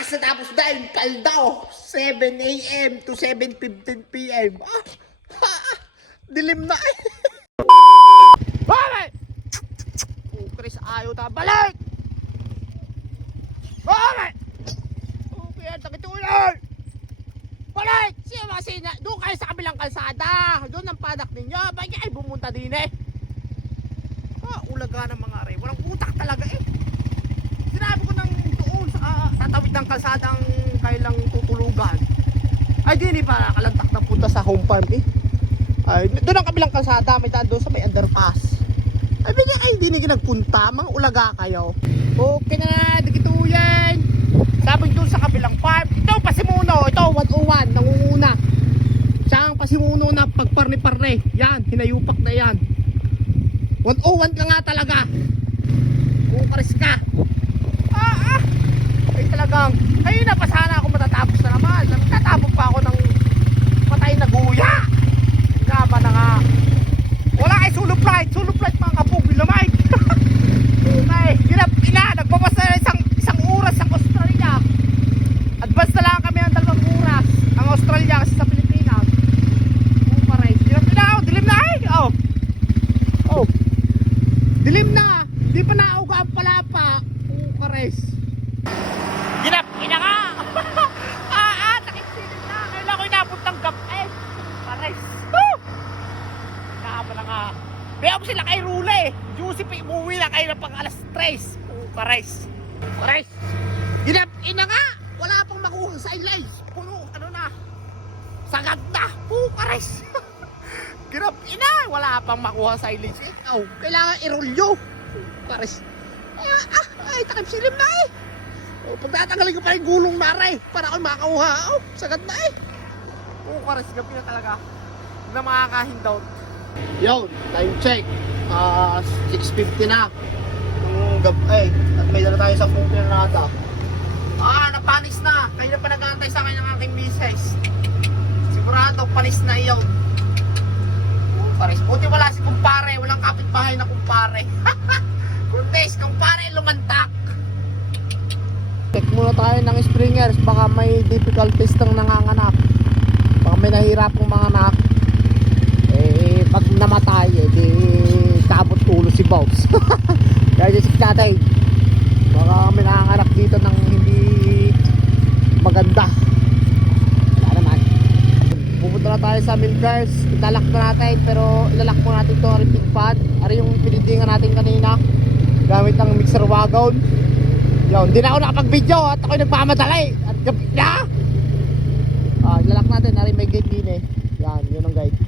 Asa tapos dahil paldaw 7 a.m. to 7:15 p.m. Dilim na eh. Balik! Oh, Chris, ayaw ta. Balik! Balik! Oh, kaya takitulan! Balik! Siya masina. Doon kayo sa kabilang kalsada. Doon ang padak ninyo. Bakit ay bumunta din eh? Ulaga ng mga are. Walang utak talaga eh. Sinabi ko nang doon sa tatawid ng kalsadang kailang tutulugan. Ay di pa kalantak na punta sa home farm eh. Ay doon ang kabilang kalsada, may daan doon sa may underpass. Ay bigyan ay di na nagpunta, mga ulaga kayo. Okay na, digituyan. Sabi doon sa kabilang farm. Ito pasimuno, ito 101 nangunguna. Siyang pasimuno na pagparni-parne. Yan, hinayupak na yan. 101 ka nga talaga. Kukaris ka. Ay talagang ayun na pa sana ako matatapos na naman. Tatapos pa ako ng patay na guya. Gaba na nga. Wala kay solo flight mga kapugi lamay. Okay, hirap ina. Nagbabas na isang oras sa Australia. Advance na lang kami ng 2 oras. Ang Australia kasi sa Pilipinas. Kukaris. Hirap ina. Dilim na eh. Oh. Dilim na. Di pa nauga ang palapa. Kukaris. Ginap, ina nga! Nakiksilip na! Kailan ko inapuntang gap eh! Pares! Woo! Nakaba na nga! Kaya ko sila kay Rule eh! Juicy pa umuwi na kayo ng pang alas 3! Pares! Pares! Ginap, ina nga! Wala pang makuha sa ilays! Puno, ano na! Sagad na! Pares! Ginap, ina! Wala pang makuha sa ilays eh! Kailangan i-roll Pares! Ay, takip silim na eh! Pagtatanggalin ko pa yung gulong na aray para ako makakauha. Sagad na eh. Karis, gabi na talaga na makakahindaw. Yun, time check 6:50 na ng gabi at may dala tayo sa pumpirnada. Napanis na. Kaya pa nag-aantay sa akin ng aking misis. Sigurado panis na iyon. Karis, buti wala si kumpare. Walang kapitbahay na kumpare. Kundes, kumpare lumantak. Check muna tayo ng springers, baka may difficulties ng nanganganak. Baka may nahihirapong mga anak. Pag namatay, di kabot ulo si Bobs. Kaya check natin. Baka may nanganganak dito ng hindi maganda. Wala naman. Pupunta na tayo sa milkers. Ilalak na natin, pero ilalak mo natin ito ripping pad. Ari yung pinidingan natin kanina gamit ng mixer wagon. Yun, hindi na ako nakapag-video at ako'y nagmamadali at gabi na. Ilalak natin, narin may gate din eh. Yan, yun ang guide.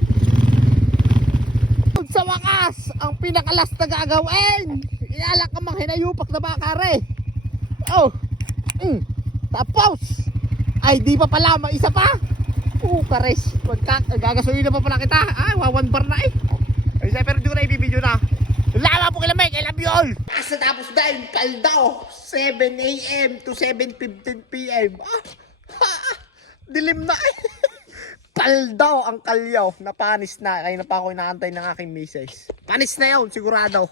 Sa wakas, ang pinakalas na gagawin, ilalak ang mga hinayupak na bakare. Tapos ay di pa pala, may isa pa. Kares, gagasuin na pa pala kita. Wawan bar na eh. Pero di ko na ibibideo na. Lama po kilamay, I love you all! Asa tapos dahil paldaw 7 a.m. to 7:15 p.m. Dilim na eh. Paldaw ang kalyaw. Napanis na. Kaya na pa ako inaantay ng aking misis. Panis na yun, sigurado.